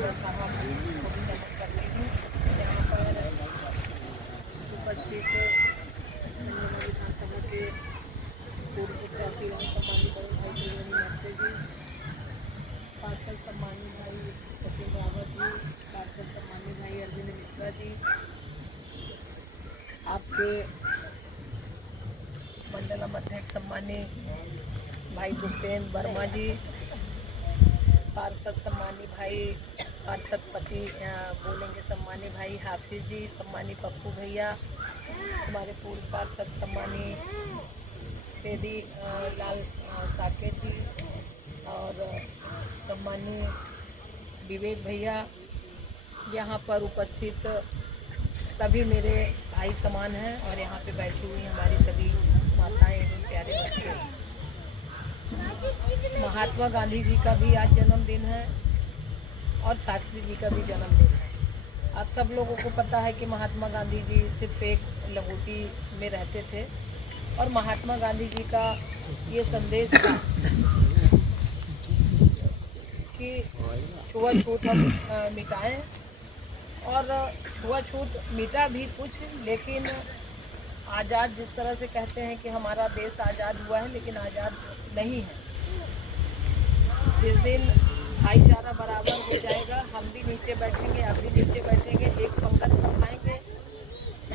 बाबा साहब को भी नमन करती हूँ। यहाँ पर उपस्थित अंजना विधानसभा के पूर्व प्रत्याशी एवं सम्मानित बड़े भाई त्रिवेणी महतो जी, पार्षद सम्मानित भाई सचिन रावत जी, पार्षद सम्मानित भाई अरविंद मिश्रा जी, आपके मंडल अध्यक्ष सम्मानित भाई पुष्पेंद्र वर्मा जी, पार्षद सम्मानित भाई पार्षद पति बोलेंगे सम्मानित भाई हाफिज जी, सम्मानित पप्पू भैया, हमारे पूर्व पार्षद सम्मानित छेदी लाल साकेत जी और सम्मानित विवेक भैया, यहाँ पर उपस्थित सभी मेरे भाई समान हैं और यहाँ पे बैठी हुई हमारी सभी माताएं एवं प्यारे बच्चे। महात्मा गांधी जी का भी आज जन्मदिन है और शास्त्री जी का भी जन्मदिन है। आप सब लोगों को पता है कि महात्मा गांधी जी सिर्फ एक लंगोटी में रहते थे और महात्मा गांधी जी का ये संदेश था कि छुआछूत हम मिटाएं, और छुआछूत मिटा भी कुछ, लेकिन आज़ाद जिस तरह से कहते हैं कि हमारा देश आज़ाद हुआ है, लेकिन आज़ाद नहीं है। जिस दिन भाईचारा बराबर हो जाएगा, हम भी नीचे बैठेंगे, आप भी नीचे बैठेंगे, एक पंगत पर खाएंगे।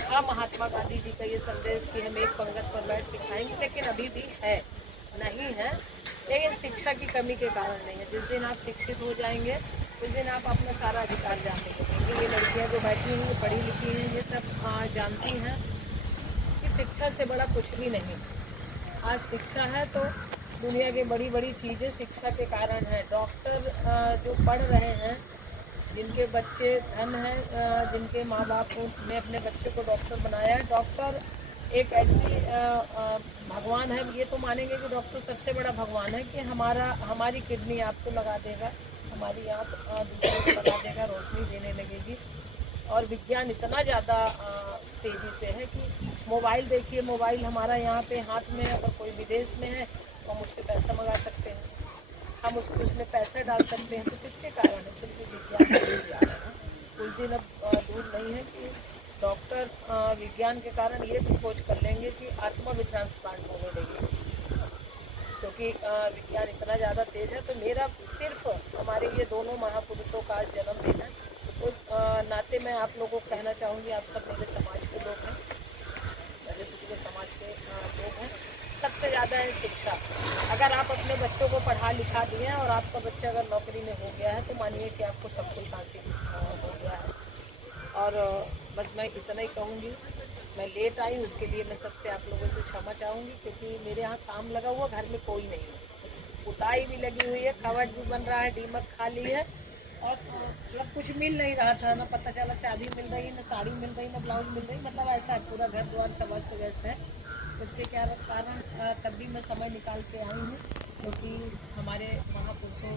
हाँ, महात्मा गांधी जी का ये संदेश कि हम एक पंगत पर बैठ के खाएंगे, लेकिन अभी भी है, नहीं है, लेकिन शिक्षा की कमी के कारण नहीं है। जिस दिन आप शिक्षित हो जाएंगे उस दिन आप अपना सारा अधिकार जानने लगेंगे। ये लड़कियां जो बैठी हुई हैं, पढ़ी लिखी हैं, ये सब जानती हैं कि शिक्षा से बड़ा कुछ भी नहीं। आज शिक्षा है तो दुनिया की बड़ी बड़ी चीज़ें शिक्षा के कारण है। डॉक्टर जो पढ़ रहे हैं, जिनके बच्चे धन हैं, जिनके माँ बाप ने अपने बच्चे को डॉक्टर बनाया है, डॉक्टर एक ऐसी भगवान है, ये तो मानेंगे कि डॉक्टर सबसे बड़ा भगवान है कि हमारी किडनी आपको लगा देगा, हमारी आँख दूसरे को लगा देगा, रोशनी देने लगेगी। और विज्ञान इतना ज़्यादा तेज़ी से है कि मोबाइल देखिए, मोबाइल हमारा यहाँ पे हाथ में, अगर कोई विदेश में है तो हम उससे पैसा मंगा सकते हैं, हम उसमें पैसा डाल सकते हैं। तो किसके कारण है? सिर्फ विज्ञान के कारण है। कुछ दिन अब दूर नहीं है कि डॉक्टर विज्ञान के कारण ये भी खोज कर लेंगे कि आत्मा भी ट्रांसप्लांट होने लगी, क्योंकि विज्ञान इतना ज़्यादा तेज़ है। तो मेरा सिर्फ हमारे ये दोनों महापुरुषों का जन्मदिन है, तो नाते मैं आप लोगों को कहना चाहूँगी, आप सब मेरे समाज के लोग हैं, मेरे पिछले समाज के लोग हैं। सबसे ज़्यादा है शिक्षा। अगर आप अपने बच्चों को पढ़ा लिखा दिए हैं और आपका बच्चा अगर नौकरी में हो गया है, तो मानिए कि आपको सब कुछ हासिल हो गया है। और बस मैं इतना ही कहूँगी, मैं लेट आई उसके लिए मैं सबसे आप लोगों से क्षमा चाहूँगी, क्योंकि मेरे यहाँ काम लगा हुआ, घर में कोई नहीं है, कुटाई भी लगी हुई है, खवट भी बन रहा है, दीमक खा ली है, और मतलब कुछ मिल नहीं रहा था, ना पता चला चाबी मिल रही, ना साड़ी मिल रही, ना ब्लाउज मिल रही, मतलब ऐसा है, पूरा घर द्वार सब अस्त व्यस्त है। उसके क्या कारण तब भी मैं समय निकाल के आई हूँ, क्योंकि हमारे महापुरुषों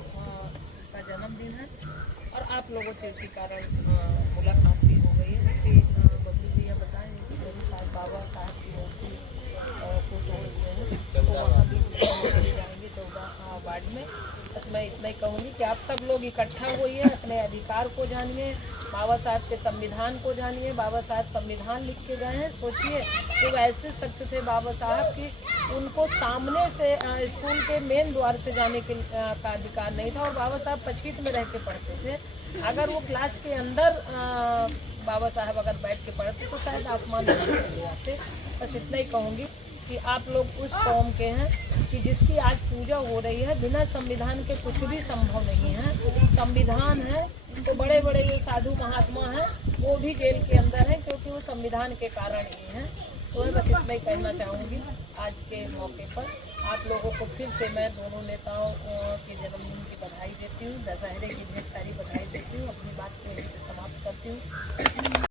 का जन्मदिन है और आप लोगों से इसी कारण मुलाकात भी हो गई है। कि बबलू भैया बताएं कि बाबा साहब की मूर्ति को तोड़ दिए हैं, तो वहाँ भी चले जाएंगे 14 वार्ड में। बस मैं इतना ही कहूँगी कि आप सब लोग इकट्ठा होइए, अपने अधिकार को जानिए, बाबा साहब के संविधान को जानिए। बाबा साहब संविधान लिख के गए हैं। सोचिए तो ऐसे शख्स थे बाबा साहब की उनको सामने से स्कूल के मेन द्वार से जाने के का अधिकार नहीं था, और बाबा साहब पछीत में रह के पढ़ते थे। अगर वो क्लास के अंदर बाबा साहब अगर बैठ के पढ़ते तो शायद आसमान में चले जाते। बस इतना ही कहूँगी कि आप लोग उस कौम के हैं कि जिसकी आज पूजा हो रही है। बिना संविधान के कुछ भी संभव नहीं है। संविधान है तो बड़े बड़े जो साधु महात्मा हैं वो भी जेल के अंदर हैं, क्योंकि वो संविधान के कारण ही हैं। तो मैं बस इतना ही कहना चाहूँगी आज के मौके पर। आप लोगों को फिर से मैं दोनों नेताओं के जन्मदिन की बधाई देती हूँ, दशहरे की ढेर सारी बधाई देती हूँ। अपनी बात को यहीं से समाप्त करती हूँ।